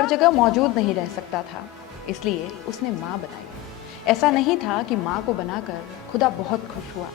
हर जगह मौजूद नहीं रह सकता था, इसलिए उसने माँ बनाई। ऐसा नहीं था कि माँ को बनाकर खुदा बहुत खुश हुआ।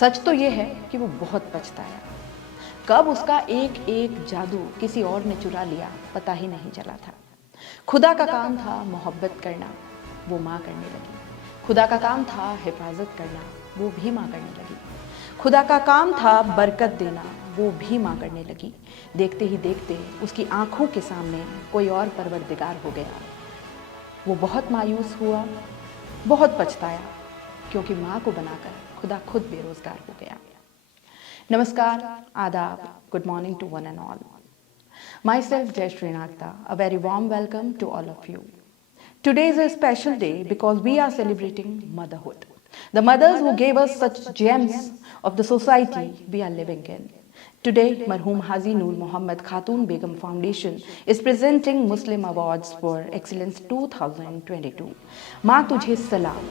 सच तो ये है कि वो बहुत पछताया। कब उसका एक एक जादू किसी और ने चुरा लिया पता ही नहीं चला था। खुदा का काम था मोहब्बत करना, वो माँ करने लगी। खुदा का काम था हिफाजत करना, वो भी माँ करने लगी। खुदा का काम था बरकत देना, वो भी माँ करने लगी। देखते ही देखते उसकी आंखों के सामने कोई और परवरदिगार हो गया। वो बहुत मायूस हुआ, बहुत पछताया, क्योंकि माँ को बनाकर खुदा खुद बेरोजगार हो गया। नमस्कार, आदाब, good morning to one and all. Myself, Jay Srinatha, a very warm welcome to all of you. Today is a special day because we are celebrating motherhood. The mothers who gave us such gems of the society we are living in. Today, Marhum Hazi Noor Mohammad Khatun Begum Foundation is presenting Muslim Awards for Excellence 2022. माँ तुझे सलाम,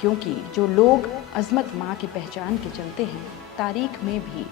क्योंकि जो लोग अजमत माँ की पहचान के चलते हैं, तारीख में भी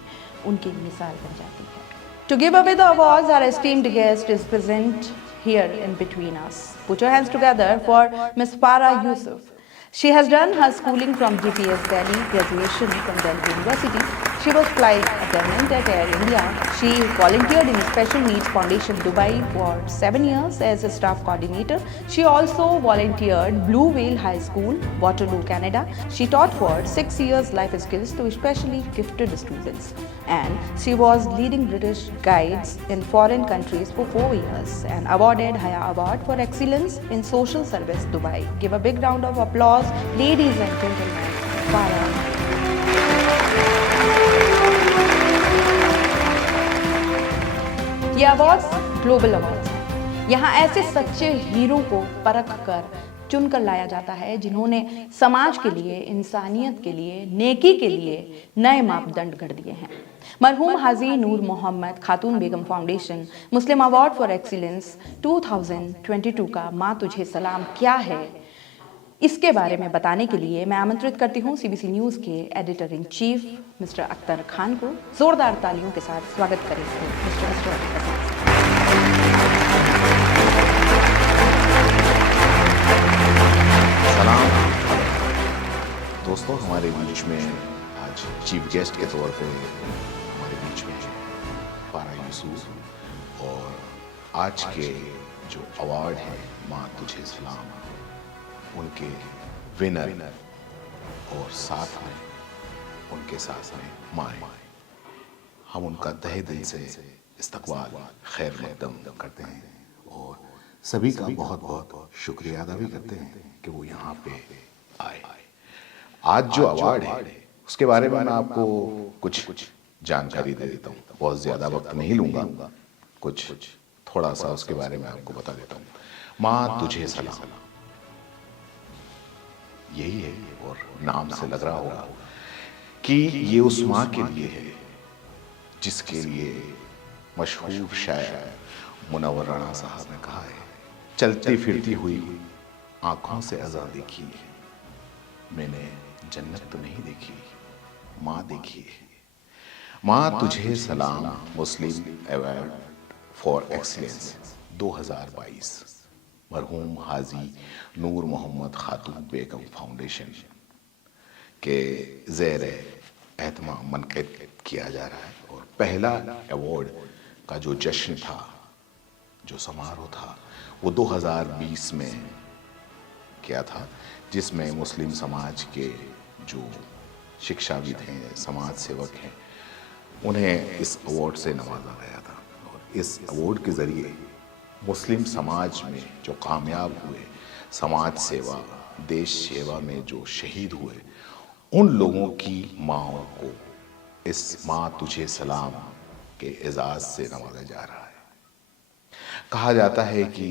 उनकी मिसाल बन जाती है। To give away the awards, our esteemed guest is present here in between us. Put your hands together for Ms. Farah Yusuf. She has done her schooling from GPS Delhi, graduation from Delhi University. She was flight attendant at Air India. She volunteered in Special Needs Foundation Dubai for 7 years as a staff coordinator. She also volunteered Blue Whale High School, Waterloo, Canada. She taught for 6 years life skills to especially gifted students. And she was leading British guides in foreign countries for 4 years and awarded Haya Award for Excellence in Social Service Dubai. Give a big round of applause, ladies and gentlemen, Farah. ये awards global awards हैं। यहाँ ऐसे सच्चे hero को परख कर चुन कर लाया जाता है जिन्होंने समाज के लिए, इंसानियत के लिए, नेकी के लिए नए मापदंड गढ़ दिए हैं। मरहूम हाजी Noor Mohammad Khatoon Begum foundation Muslim award for excellence 2022 का माँ तुझे सलाम क्या है, इसके बारे में बताने के लिए मैं आमंत्रित करती हूँ सीबीसी न्यूज़ के editor in chief mister Akhtar Khan को। जोरदार तालियों के साथ स्वागत करेंगे मिस्टर अख्तर खान। सलाम दोस्तों, हमारे बीच में आज चीफ गेस्ट के तौर पे हमारे बीच में फारा यूसुफ और आज के जो अवार्ड है माँ तुझे सलाम, उनके विनर और साथ में उनके साथ में माए, हम उनका तहे दिल से इस्तकबाल खैर मकदम करते हैं और सभी का बहुत बहुत शुक्रिया अदा भी करते हैं कि वो यहाँ पे आए। आज जो अवार्ड है उसके बारे में मैं आपको कुछ जानकारी दे देता हूँ। बहुत ज़्यादा वक्त नहीं लूँगा, कुछ थोड़ा सा उसके बारे में आपको बता देता हूँ। माँ तुझे सलाम, यही है और नाम से लग रहा होगा कि ये उस माँ के लिए है जिसके लिए मशहूर शायर मुनव्वर राणा साहब ने कहा है, चलती फिरती हुई आंखों से अज़ा देखी, मैंने जन्नत तो नहीं देखी, माँ देखी है। माँ तुझे सलाम मुस्लिम अवार्ड फॉर एक्सीलेंस 2022 मरहूम हाजी नूर मोहम्मद खातून बेगम फाउंडेशन के ज़ेर एहतमाम मुनक़िद किया जा रहा है। और पहला अवार्ड का जो जश्न था, जो समारोह था, वो 2020 में किया था, जिसमें मुस्लिम समाज के जो शिक्षाविद हैं, समाज सेवक हैं, उन्हें इस अवार्ड से नवाजा गया था। और इस अवार्ड के ज़रिए मुस्लिम समाज में जो कामयाब हुए, समाज सेवा, देश सेवा में जो शहीद हुए, उन लोगों की माँओं को इस माँ तुझे सलाम के एजाज़ से नवाजा जा रहा है। कहा जाता है कि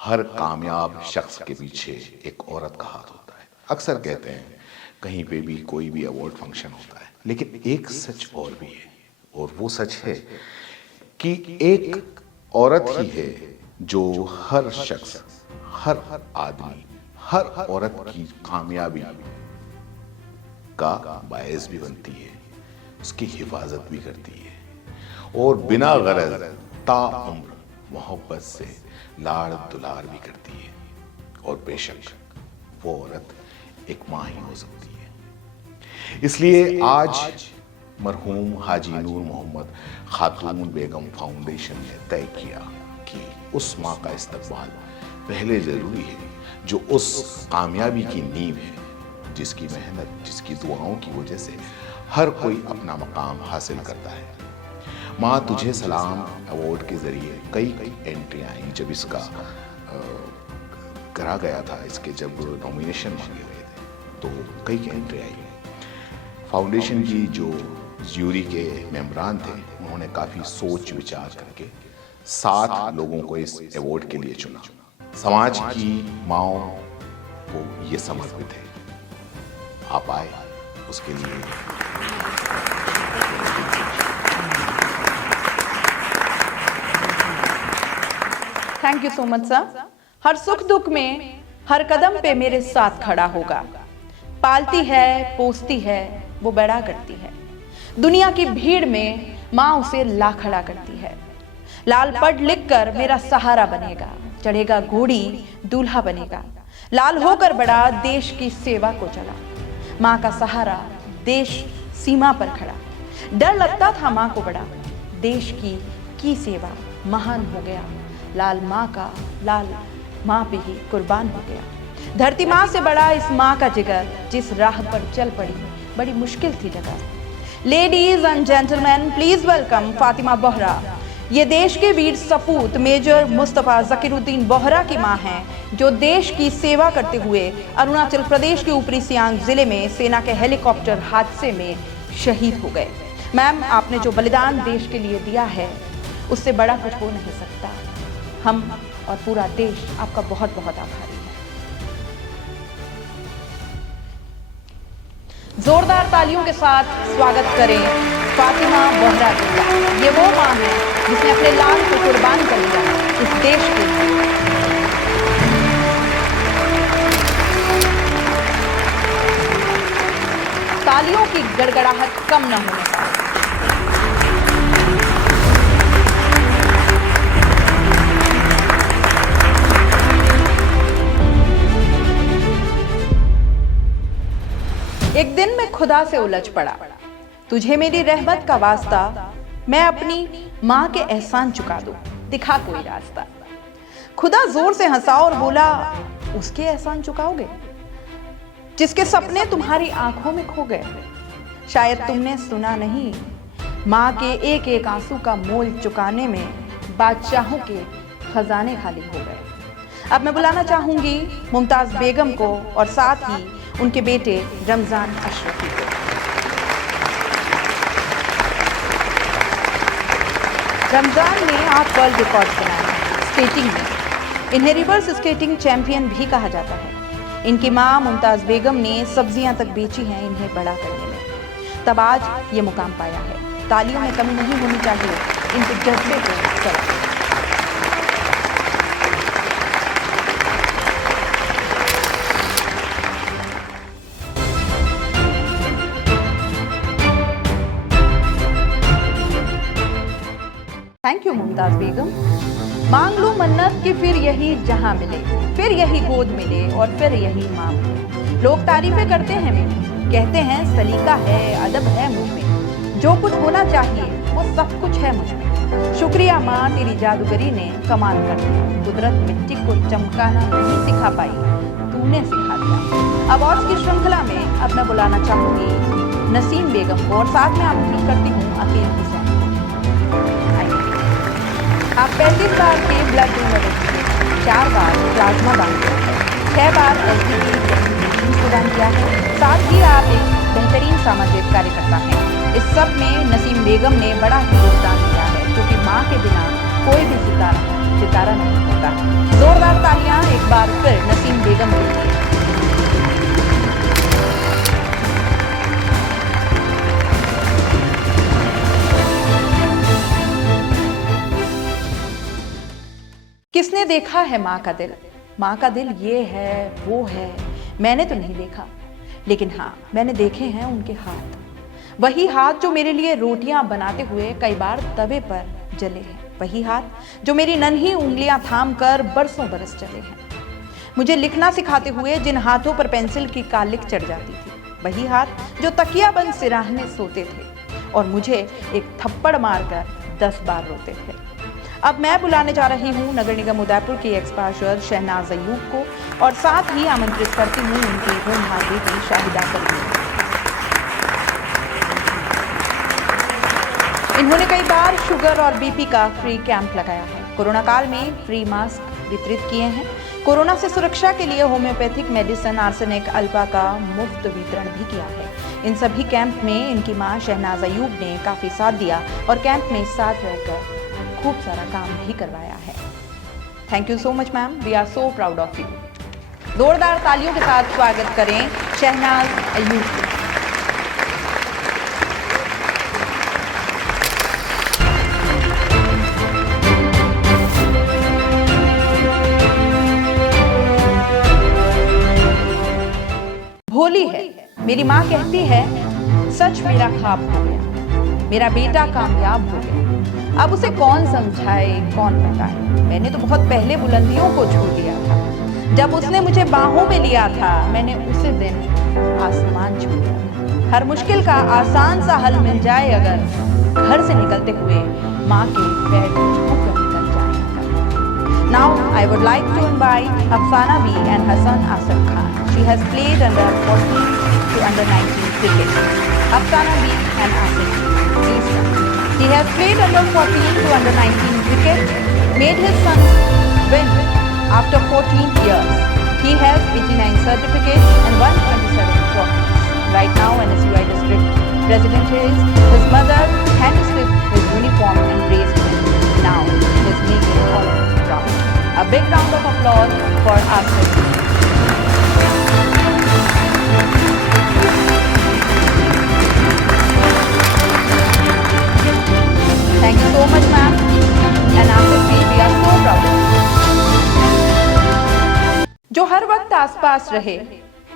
हर कामयाब शख्स के पीछे एक औरत का हाथ होता है। अक्सर कहते हैं कहीं पे भी कोई भी अवार्ड फंक्शन होता है, लेकिन एक सच और भी है, और वो सच है कि एक औरत ही है जो हर शख्स, हर आदमी, हर औरत की कामयाबी का बायस भी बनती है, उसकी हिफाजत भी करती है और बिना गरज ताउम्र मोहब्बत से लाड़ दुलार भी करती है, और बेशक वो औरत एक माँ ही हो सकती है। इसलिए आज मरहूम हाजी नूर मोहम्मद खातून बेगम फाउंडेशन ने तय किया कि उस माँ का इस्तकबाल पहले जरूरी है जो उस कामयाबी की नींव है, जिसकी मेहनत, जिसकी दुआओं की वजह से हर कोई अपना मकाम हासिल करता है। माँ तुझे सलाम अवार्ड के जरिए कई एंट्री आई। जब इसका करा गया था, इसके जब नॉमिनेशन मांगे गए थे तो कई एंट्री आई। फाउंडेशन की जो ज्यूरी के मेंबरान थे, उन्होंने काफ़ी सोच विचार करके 7 लोगों को इस अवार्ड के लिए चुना। समाज की माँओं को ये समर्पित है। आप आए उसके लिए thank you so much sir. हर सुख दुख में हर कदम पे मेरे साथ खड़ा होगा। पालती है, पोसती है, वो बड़ा करती है। दुनिया की भीड़ में माँ उसे ला खड़ा करती है। लाल पढ़ लिख कर मेरा सहारा बनेगा, चढ़ेगा घोड़ी दूल्हा बनेगा। लाल होकर बड़ा, देश की सेवा को चला। माँ का सहारा, देश सीमा पर खड़ा। डर लगता था माँ को बड़ा, देश की सेवा महान हो गया। लाल माँ पे ही कुर्बान हो गया। धरती माँ से बड़ा इस माँ का जिगर, जिस राह पर चल पड़ी बड़ी मुश्किल थी जगह। Ladies and gentleman, please welcome Fatima Bohra. ये देश के वीर सपूत मेजर मुस्तफा जकीरुद्दीन बोहरा की मां हैं, जो देश की सेवा करते हुए अरुणाचल प्रदेश के ऊपरी सियांग जिले में सेना के हेलीकॉप्टर हादसे में शहीद हो गए। मैम, आपने जो बलिदान देश के लिए दिया है, उससे बड़ा कुछ हो नहीं सकता। हम और पूरा देश आपका बहुत बहुत आभारी है। जोरदार तालियों के साथ स्वागत करें फातिमा बोहरा का। ये वो मां है जिसने अपने लाल को कुर्बान कर दिया इस देश के लिए। तालियों की गड़गड़ाहट कम न होने पाए। एक दिन मैं खुदा से उलझ पड़ा, तुझे मेरी रहमत का वास्ता, मैं अपनी माँ के एहसान चुका दूं, दिखा कोई रास्ता। खुदा जोर से हंसा और बोला, उसके एहसान चुकाओगे जिसके सपने तुम्हारी आंखों में खो गए। शायद तुमने सुना नहीं, माँ के एक एक आंसू का मोल चुकाने में बादशाहों के खजाने खाली हो गए। अब मैं बुलाना चाहूंगी मुमताज बेगम को और साथ ही उनके बेटे रमजान अशरफी को। रमजान ने 8 वर्ल्ड रिकॉर्ड बनाए स्केटिंग में। इन्हें रिवर्स स्केटिंग चैंपियन भी कहा जाता है। इनकी मां मुमताज बेगम ने सब्जियां तक बेची हैं इन्हें बड़ा करने में, तब आज ये मुकाम पाया है। तालियों में कमी नहीं होनी चाहिए इनके जज्बे को सलाम। थैंक यू मुमताज बेगम। मांग लो मन्नत कि फिर यही जहां मिले, फिर यही गोद मिले और फिर यही मां मिले। लोग तारीफें करते हैं मेरी, कहते हैं सलीका है, अदब है मुझ में, जो कुछ होना चाहिए वो सब कुछ है मुझ में। शुक्रिया माँ, तेरी जादूगरी ने कमाल कर दिया। कुदरत मिट्टी को चमकाना नहीं सिखा पाई, तूने सिखा दिया। अवार्ड्स की श्रृंखला में अब मैं बुलाना चाहूंगी नसीम बेगम को और साथ में आमंत्रित करती हूँ अकील हुसैन। आप 35 बार के ब्लड डोनर रहे, 4 बार प्लाज्मा दान किया है, 6 बार एसडीटी प्रदान किया है। साथ ही आप एक बेहतरीन सामाजिक कार्यकर्ता हैं। इस सब में नसीम बेगम ने बड़ा ही योगदान दिया है, क्योंकि माँ के बिना कोई भी सितारा नहीं होता। जोरदार तालियां एक बार फिर नसीम बेगम के लिए। किसने देखा है माँ का दिल? माँ का दिल ये है, वो है, मैंने तो नहीं देखा, लेकिन हाँ, मैंने देखे हैं उनके हाथ। वही हाथ जो मेरे लिए रोटियां बनाते हुए कई बार तवे पर जले हैं। वही हाथ जो मेरी नन्ही उंगलियां थाम कर बरसों बरस चले हैं। मुझे लिखना सिखाते हुए जिन हाथों पर पेंसिल की कालिक चढ़ जाती थी, वही हाथ जो तकिया बंद सिराहने सोते थे और मुझे एक थप्पड़ मारकर 10 बार रोते थे। अब मैं बुलाने जा रही हूँ नगर निगम उदयपुर की एक्स पार्षद शहनाज अयूब को और साथ ही आमंत्रित करती हूँ उनकी होनहार बेटी शाहिदा करीम। इन्होंने कई बार शुगर और बीपी का फ्री कैंप लगाया है, कोरोना काल में फ्री मास्क वितरित किए हैं, कोरोना से सुरक्षा के लिए होम्योपैथिक मेडिसिन आर्सेनिक अल्फा का मुफ्त वितरण भी किया है। इन सभी कैंप में इनकी मां शहनाज अयूब ने काफी साथ दिया और कैंप में साथ रहकर खूब सारा काम भी करवाया है। Thank you so much ma'am, we are so proud of you. जोरदार तालियों के साथ स्वागत करें शहनाज अयूब को। भोली है, मेरी माँ कहती है सच मेरा ख्वाब हो गया, मेरा बेटा कामयाब हो गया। अब उसे कौन समझाए कौन बताए, मैंने तो बहुत पहले बुलंदियों को छू लिया था। जब उसने मुझे बाहों में लिया था मैंने उसी दिन आसमान छू लिया। हर मुश्किल का आसान सा हल मिल जाए अगर, घर से निकलते हुए माँ के पैर छूकर निकल जाए। Now I would like to invite Afsana B and her son Asif Khan. She has played under 14 to under 19 cricket. Afsana B and Asif, please come. He has played under 14 to under 19 cricket, made his son win after 14 years. He has 89 certificates and 127 trophies. Right now, NSUI district president is his mother hand-slipped his uniform and raised him. Now he is making all of us proud. A big round of applause for Asif. Thank you so much, ma'am. And Asif, we are so proud of you. जो हर वक्त आसपास रहे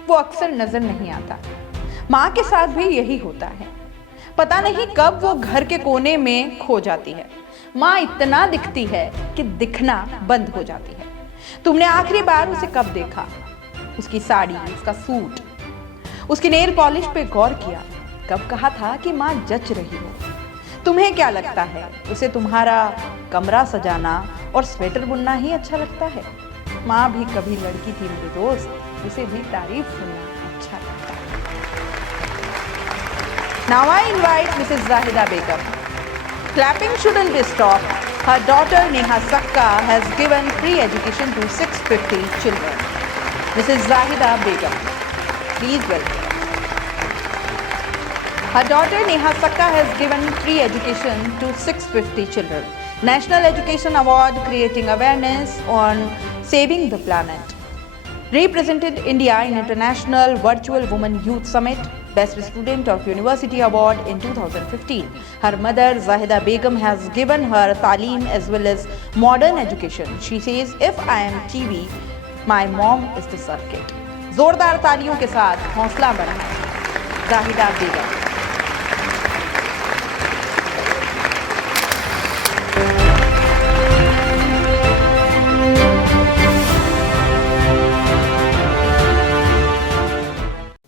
वो अक्सर नजर नहीं आता। माँ के साथ भी यही होता है, पता नहीं कब वो घर के कोने में खो जाती है। माँ इतना दिखती है कि दिखना बंद हो जाती है। तुमने आखिरी बार उसे कब देखा? उसकी साड़ी, उसका सूट, उसकी नेल पॉलिश पे गौर किया? कब कहा था कि माँ जच रही हो? तुम्हें क्या लगता है, उसे तुम्हारा कमरा सजाना और स्वेटर बुनना ही अच्छा लगता है? माँ भी कभी लड़की थी मेरे दोस्त, उसे भी तारीफ सुनना अच्छा लगता है। Now I invite Mrs. Zahida Begum. Clapping shouldn't be stopped. Her daughter Neha Sakka has given free education to 650 children. Mrs. Zahida Begum, please welcome. Her daughter Neha Sakka has given free education to 650 children. National Education Award creating awareness on saving the planet. Represented India in International Virtual Women Youth Summit. Best Student of University Award in 2015. Her mother Zahida Begum has given her talim as well as modern education. She says, if I am TV, my mom is the circuit. जोरदार तालियों के साथ हौसला बढ़ाएं जाहिदा बेगम।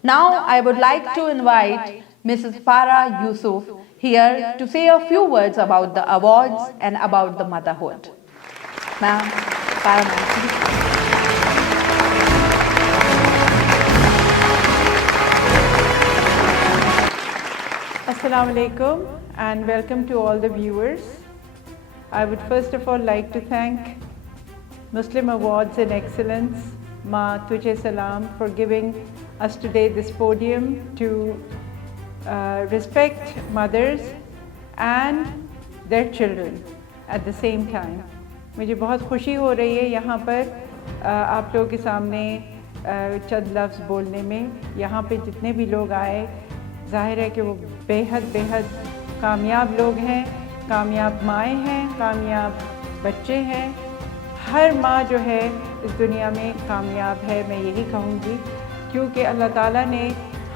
Now I would like to invite Mrs. Farah Yusuf here to say a few words about the awards and about the motherhood. Ma'am, Farah ma'am, please. Assalamu alaikum and welcome to all the viewers. I would first of all like to thank Muslim Awards in Excellence, Ma Tujhe Salam, for giving us today this podium to respect mothers and their children at the same time. मुझे बहुत खुशी हो रही है यहाँ पर आप लोगों के सामने चंद लफ्ज़ बोलने में। यहाँ पे जितने भी लोग आए, जाहिर है कि वो बेहद कामयाब लोग हैं, कामयाब माएँ हैं, कामयाब बच्चे हैं। हर माँ जो है इस दुनिया में कामयाब है, मैं यही कहूँगी, क्योंकि अल्लाह ताला ने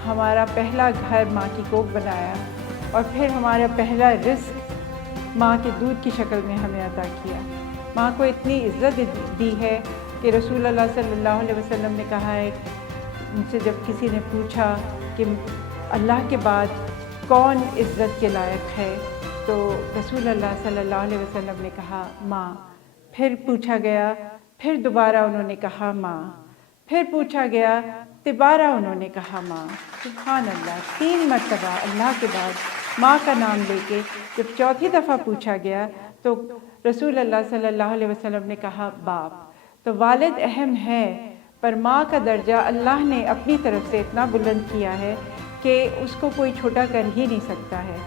हमारा पहला घर माँ की कोख बनाया और फिर हमारा पहला रिस्क माँ के दूध की शक्ल में हमें अता किया। माँ को इतनी इज़्ज़त दी है कि रसूल अल्लाह सल्लल्लाहु अलैहि वसल्लम ने कहा है, उनसे जब किसी ने पूछा कि अल्लाह के बाद कौन इज़्ज़त के लायक है, तो रसूल अल्लाह सल्लल्लाहु अलैहि वसल्लम ने कहा माँ। फिर पूछा गया, फिर दोबारा उन्होंने कहा माँ, फिर पूछा गया, तिबारा उन्होंने कहा माँ। सुभान अल्लाह, 3 मरतबा अल्लाह के बाद माँ का नाम लेके जब चौथी दफ़ा पूछा गया तो रसूल अल्लाह सल्लल्लाहु अलैहि वसल्लम ने कहा बाप। तो वालिद अहम है, पर माँ का दर्जा अल्लाह ने अपनी तरफ से इतना बुलंद किया है कि उसको कोई छोटा कर ही नहीं सकता है।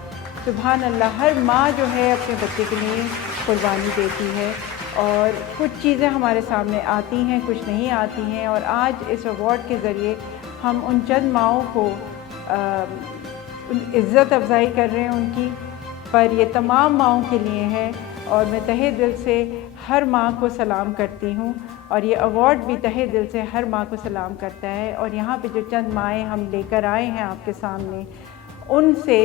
सुभान अल्लाह, हर माँ जो है अपने बच्चे के लिए कुर्बानी देती है और कुछ चीज़ें हमारे सामने आती हैं, कुछ नहीं आती हैं। और आज इस अवार्ड के ज़रिए हम उन चंद माँओं को इज़्ज़त अफजाई कर रहे हैं उनकी, पर ये तमाम माँओं के लिए है और मैं तहे दिल से हर माँ को सलाम करती हूँ और ये अवार्ड भी तहे दिल से हर माँ को सलाम करता है। और यहाँ पे जो चंद माएँ हम लेकर आए हैं आपके सामने, उनसे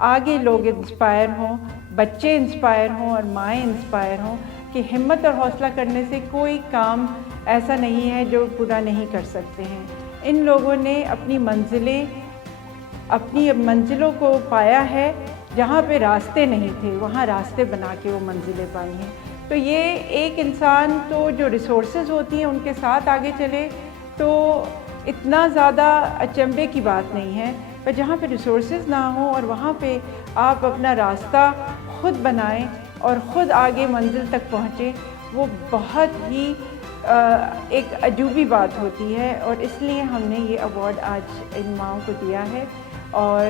आगे लोग इंस्पायर हों, बच्चे इंस्पायर हों और माएँ इंस्पायर हों कि हिम्मत और हौसला करने से कोई काम ऐसा नहीं है जो पूरा नहीं कर सकते हैं। इन लोगों ने अपनी मंजिलों को पाया है, जहाँ पे रास्ते नहीं थे वहाँ रास्ते बना के वो मंजिलें पाई हैं। तो ये एक इंसान तो जो रिसोर्सेज होती हैं उनके साथ आगे चले तो इतना ज़्यादा अचंभे की बात नहीं है, पर जहाँ पे रिसोर्सेज ना हो और वहाँ पे आप अपना रास्ता खुद बनाएं और ख़ुद आगे मंजिल तक पहुँचे, वो बहुत ही एक अजूबी बात होती है। और इसलिए हमने ये अवार्ड आज इन माँओं को दिया है और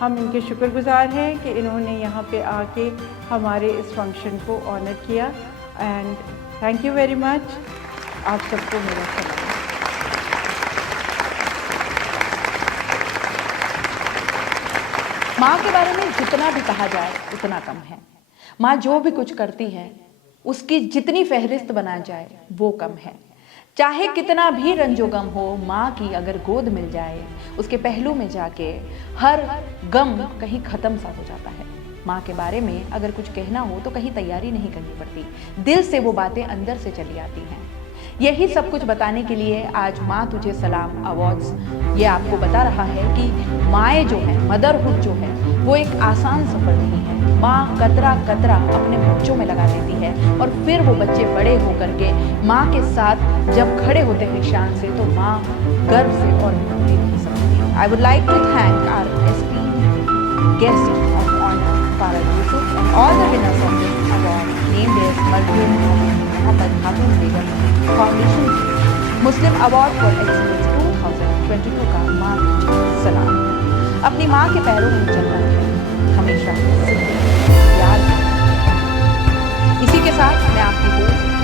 हम इनके शुक्रगुज़ार हैं कि इन्होंने यहाँ पे आके हमारे इस फंक्शन को ऑनर किया। And thank you very much. आप सबको मेरा सलाम। माँ के बारे में जितना भी कहा जाए उतना कम है। माँ जो भी कुछ करती है उसकी जितनी फहरिस्त बनाई जाए वो कम है। चाहे कितना भी रंजो गम हो, माँ की अगर गोद मिल जाए उसके पहलू में जाके हर गम कहीं ख़त्म सा हो जाता है। माँ के बारे में अगर कुछ कहना हो तो कहीं तैयारी नहीं करनी पड़ती, दिल से वो बातें अंदर से चली आती हैं। यही सब कुछ बताने के लिए आज माँ तुझे सलाम अवार्ड्स ये आपको बता रहा है कि माएँ जो हैं, मदरहुड जो है वो एक आसान सफ़र नहीं है। माँ कतरा कतरा अपने बच्चों में लगा देती है और फिर वो बच्चे बड़े होकर के माँ के साथ जब खड़े होते हैं शान से, तो माँ गर्व से और बोल नहीं सकती। I would like to thank our esteemed guest of honour Farah Yusuf and all the winners of this award named as मरहूम Mohammad Khatoon Begum foundation Muslim award for excellence 2022 का माँ तुझे सलाम। अपनी माँ के पैरों में चलना है हमेशा प्यार। इसी के साथ मैं आपकी होस्ट